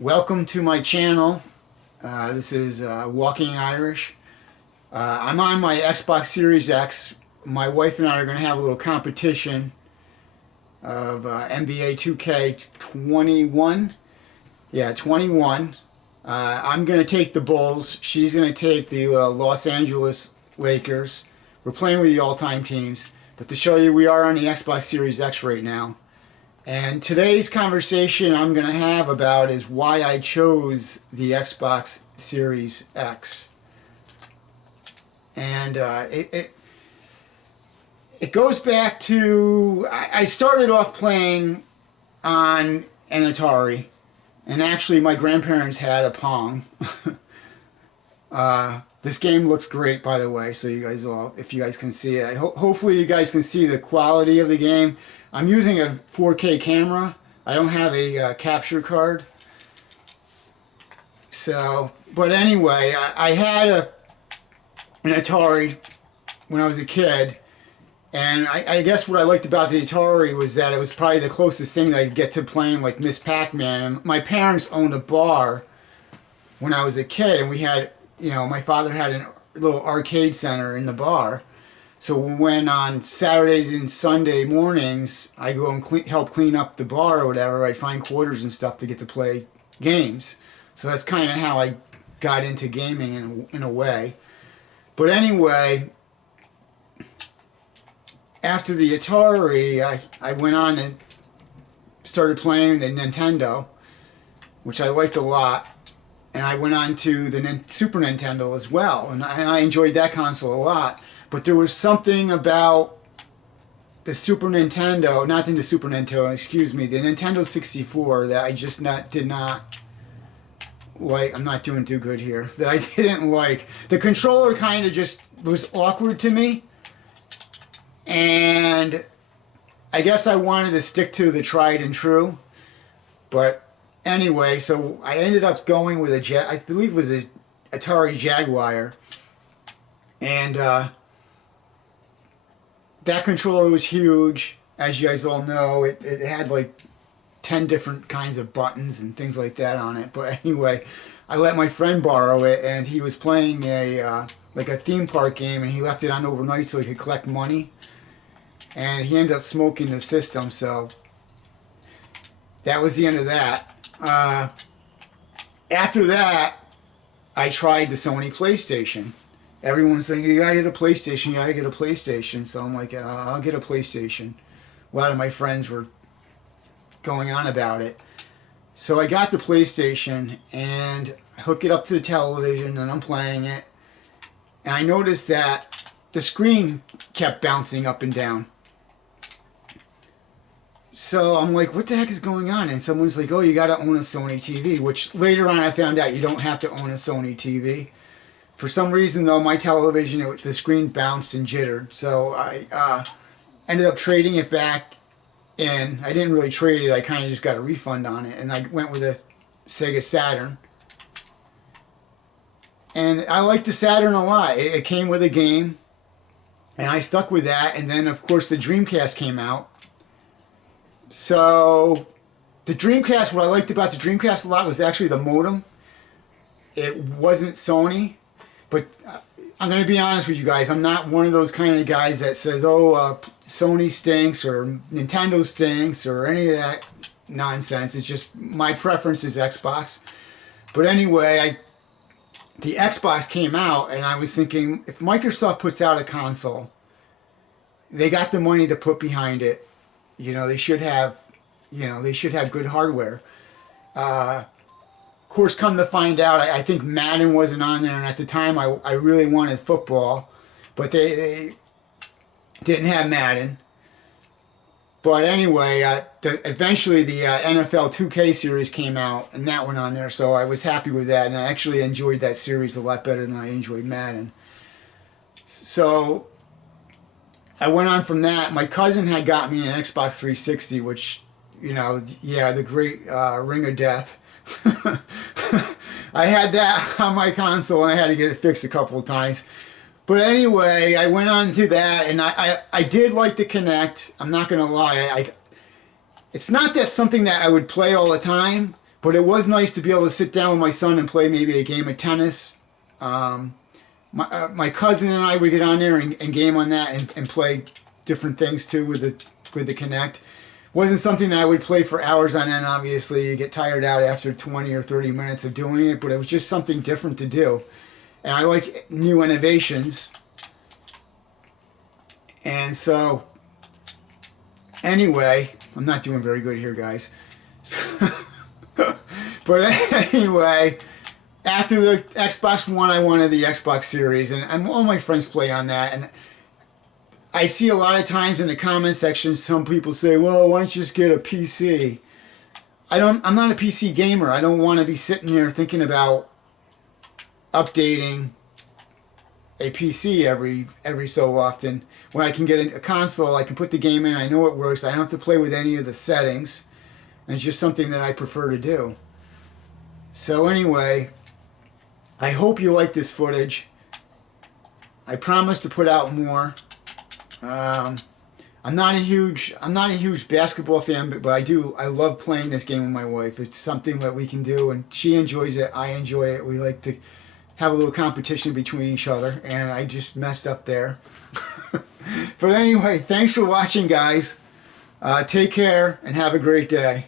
Welcome to my channel. This is Walking Irish. I'm on my Xbox Series X. My wife and I are going to have a little competition of NBA 2K21. Yeah, 21. I'm going to take the Bulls. She's going to take the Los Angeles Lakers. We're playing with the all-time teams. But to show you, we are on the Xbox Series X right now. And today's conversation I'm going to have about is why I chose the Xbox Series X. And it goes back to, I started off playing on an Atari. And actually my grandparents had a Pong. This game looks great, by the way, so you guys all, if you guys can see it. Hopefully you guys can see the quality of the game. I'm using a 4K camera. I don't have a capture card. So, but anyway, I had an Atari when I was a kid. And I guess what I liked about the Atari was that it was probably the closest thing that I could get to playing like Miss Pac-Man. And my parents owned a bar when I was a kid, and we had, you know, my father had a little arcade center in the bar. So when on Saturdays and Sunday mornings, I go and help clean up the bar or whatever, I'd find quarters and stuff to get to play games. So that's kind of how I got into gaming in a way. But anyway, after the Atari, I went on and started playing the Nintendo, which I liked a lot. And I went on to the Super Nintendo as well, and I enjoyed that console a lot. But there was something about the Super Nintendo, not the Super Nintendo, excuse me, the Nintendo 64 that I just did not like. I'm not doing too good here. That I didn't like. The controller kind of just was awkward to me. And I guess I wanted to stick to the tried and true. But anyway, so I ended up going with I believe it was a Atari Jaguar. And that controller was huge, as you guys all know. It had like 10 different kinds of buttons and things like that on it. But anyway, I let my friend borrow it, and he was playing like a theme park game, and he left it on overnight so he could collect money. And he ended up smoking the system, so that was the end of that. After that, I tried the Sony PlayStation. Everyone's saying, you gotta get a PlayStation, you gotta get a PlayStation. So I'm like, I'll get a PlayStation. A lot of my friends were going on about it. So I got the PlayStation and I hook it up to the television and I'm playing it. And I noticed that the screen kept bouncing up and down. So I'm like, what the heck is going on? And someone's like, oh, you gotta own a Sony TV, which later on I found out you don't have to own a Sony TV. For some reason, though, my television, the screen bounced and jittered. So I ended up trading it back in. I didn't really trade it. I kind of just got a refund on it. And I went with a Sega Saturn. And I liked the Saturn a lot. It came with a game. And I stuck with that. And then, of course, the Dreamcast came out. So the Dreamcast, what I liked about the Dreamcast a lot was actually the modem. It wasn't Sony. But I'm going to be honest with you guys. I'm not one of those kind of guys that says, oh, Sony stinks or Nintendo stinks or any of that nonsense. It's just my preference is Xbox. But anyway, the Xbox came out and I was thinking, if Microsoft puts out a console, they got the money to put behind it. You know, they should have good hardware. Of course, come to find out, I think Madden wasn't on there, and at the time I really wanted football, but they didn't have Madden. But anyway, eventually the NFL 2K series came out, and that went on there, so I was happy with that, and I actually enjoyed that series a lot better than I enjoyed Madden. So I went on from that. My cousin had got me an Xbox 360, which, you know, yeah, the great Ring of Death. I had that on my console and I had to get it fixed a couple of times. But anyway, I went on to that and I did like to Kinect. I'm not going to lie. It's not that something that I would play all the time, But it was nice to be able to sit down with my son and play maybe a game of tennis. My cousin and I would get on there and game on that and play different things too with the Kinect. Wasn't something that I would play for hours on end. Obviously, you get tired out after 20 or 30 minutes of doing it, but it was just something different to do. And I like new innovations. And so, anyway, I'm not doing very good here, guys. But anyway, after the Xbox One, I wanted the Xbox Series, and all my friends play on that. And I see a lot of times in the comment section, some people say, "Well, why don't you just get a PC?" I'm not a PC gamer. I don't want to be sitting there thinking about updating a PC every so often. When I can get a console, I can put the game in. I know it works. I don't have to play with any of the settings. And it's just something that I prefer to do. So anyway, I hope you like this footage. I promise to put out more. I'm not a huge basketball fan, but I love playing this game with my wife. It's something that we can do, and she enjoys it. I enjoy it. We like to have a little competition between each other, and I just messed up there. But anyway, thanks for watching, guys. Take care and have a great day.